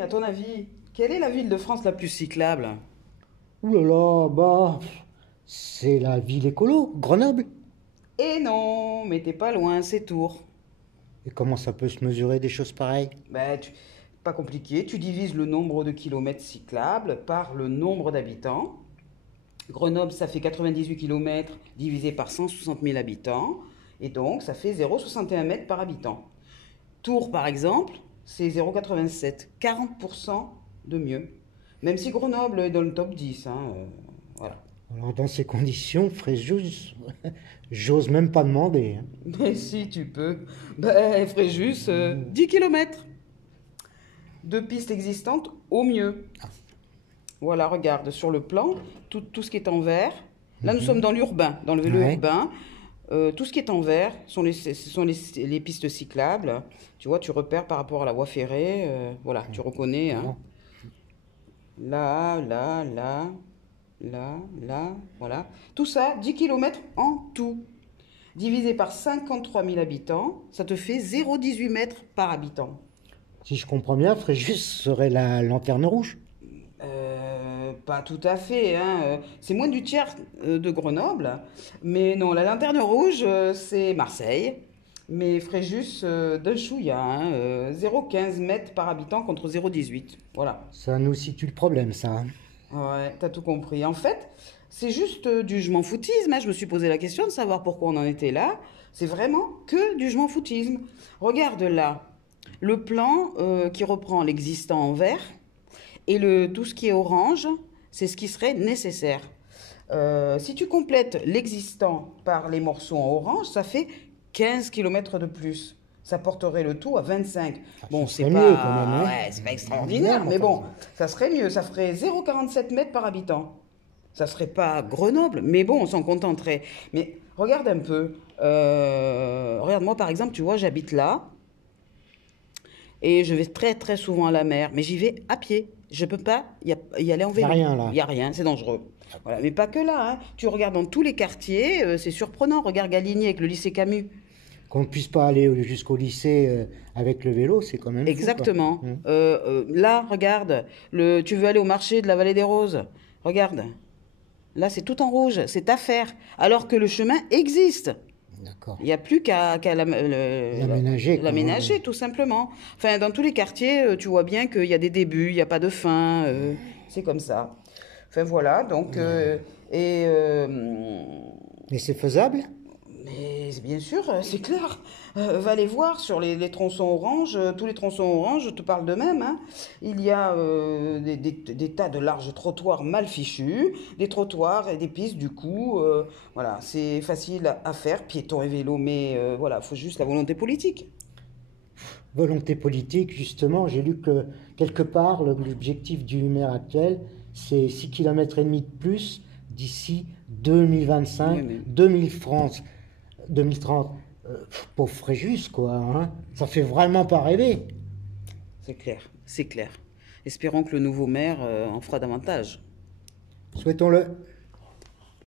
À ton avis, quelle est la ville de France la plus cyclable? Ouh là là, c'est la ville écolo, Grenoble. Eh non, mais t'es pas loin, c'est Tours. Et comment ça peut se mesurer des choses pareilles? Pas compliqué, tu divises le nombre de kilomètres cyclables par le nombre d'habitants. Grenoble, ça fait 98 kilomètres divisé par 160 000 habitants, et donc ça fait 0,61 mètres par habitant. Tours, par exemple, c'est 0,87, 40% de mieux. Même si Grenoble est dans le top 10, hein, voilà. Alors dans ces conditions, Fréjus, j'ose même pas demander, hein. Mais si tu peux, Fréjus, 10 kilomètres. Deux pistes existantes au mieux. Voilà, regarde, sur le plan, tout ce qui est en vert. Là, nous sommes dans l'urbain, dans le vélo Ouais, urbain. Tout ce qui est en vert ce sont les pistes cyclables. Tu vois, tu repères par rapport à la voie ferrée. Voilà, tu reconnais, hein. bon. Là, là, là, là, là, voilà. Tout ça, 10 kilomètres en tout. Divisé par 53 000 habitants, ça te fait 0,18 mètres par habitant. Si je comprends bien, Fréjus serait la lanterne rouge. Pas tout à fait, hein. C'est moins du tiers de Grenoble. Mais non, la lanterne rouge, c'est Marseille. Mais Fréjus, d'un chouïa, hein, 0,15 mètres par habitant contre 0,18. Voilà. Ça nous situe le problème, ça, hein. Ouais, t'as tout compris. En fait, c'est juste du je m'en foutisme, hein. Je me suis posé la question de savoir pourquoi on en était là. C'est vraiment que du je m'en foutisme. Regarde là, le plan qui reprend l'existant en vert et tout ce qui est orange, c'est ce qui serait nécessaire. Si tu complètes l'existant par les morceaux en orange, ça fait 15 kilomètres de plus. Ça porterait le tout à 25. Bon, Ça c'est serait mieux quand même, pas, hein. ouais, c'est pas extraordinaire, mais Enfin, bon, ça serait mieux. Ça ferait 0,47 mètres par habitant. Ça serait pas Grenoble, mais bon, on s'en contenterait. Mais regarde un peu. Regarde, moi par exemple, tu vois, j'habite là et je vais très très souvent à la mer, mais j'y vais à pied. Je peux pas y aller en y a vélo. rien Il là. y a rien, c'est dangereux. Voilà, mais pas que là, hein. Tu regardes dans tous les quartiers, c'est surprenant. Regarde Galigny avec le lycée Camus. Qu'on ne puisse pas aller jusqu'au lycée avec le vélo, c'est quand même fou, quoi. Exactement. Hein. Là, regarde, tu veux aller au marché de la Vallée des Roses. Regarde, là c'est tout en rouge, c'est à faire. Alors que le chemin existe. D'accord. Il n'y a plus qu'à L'aménager, quoi, hein. l'aménager, tout simplement. Enfin, dans tous les quartiers, tu vois bien qu'il y a des débuts, il n'y a pas de fin. C'est comme ça. Enfin, voilà. Donc, et, Mais c'est faisable? mais bien sûr, c'est clair. Va les voir sur les tronçons orange. Tous les tronçons orange, je te parle d'eux-mêmes, hein. Il y a des tas de larges trottoirs mal fichus, des trottoirs et des pistes, du coup. Voilà, c'est facile à faire, piéton et vélo, mais voilà, il faut juste la volonté politique. Volonté politique, justement, j'ai lu que quelque part, l'objectif du maire actuel, c'est 6,5 km de plus d'ici Oui, 2025, mais 2000 France, 2030. Pauvre Fréjus, quoi, hein. Ça fait vraiment pas rêver. c'est clair, c'est clair. Espérons que le nouveau maire en fera davantage. Souhaitons-le.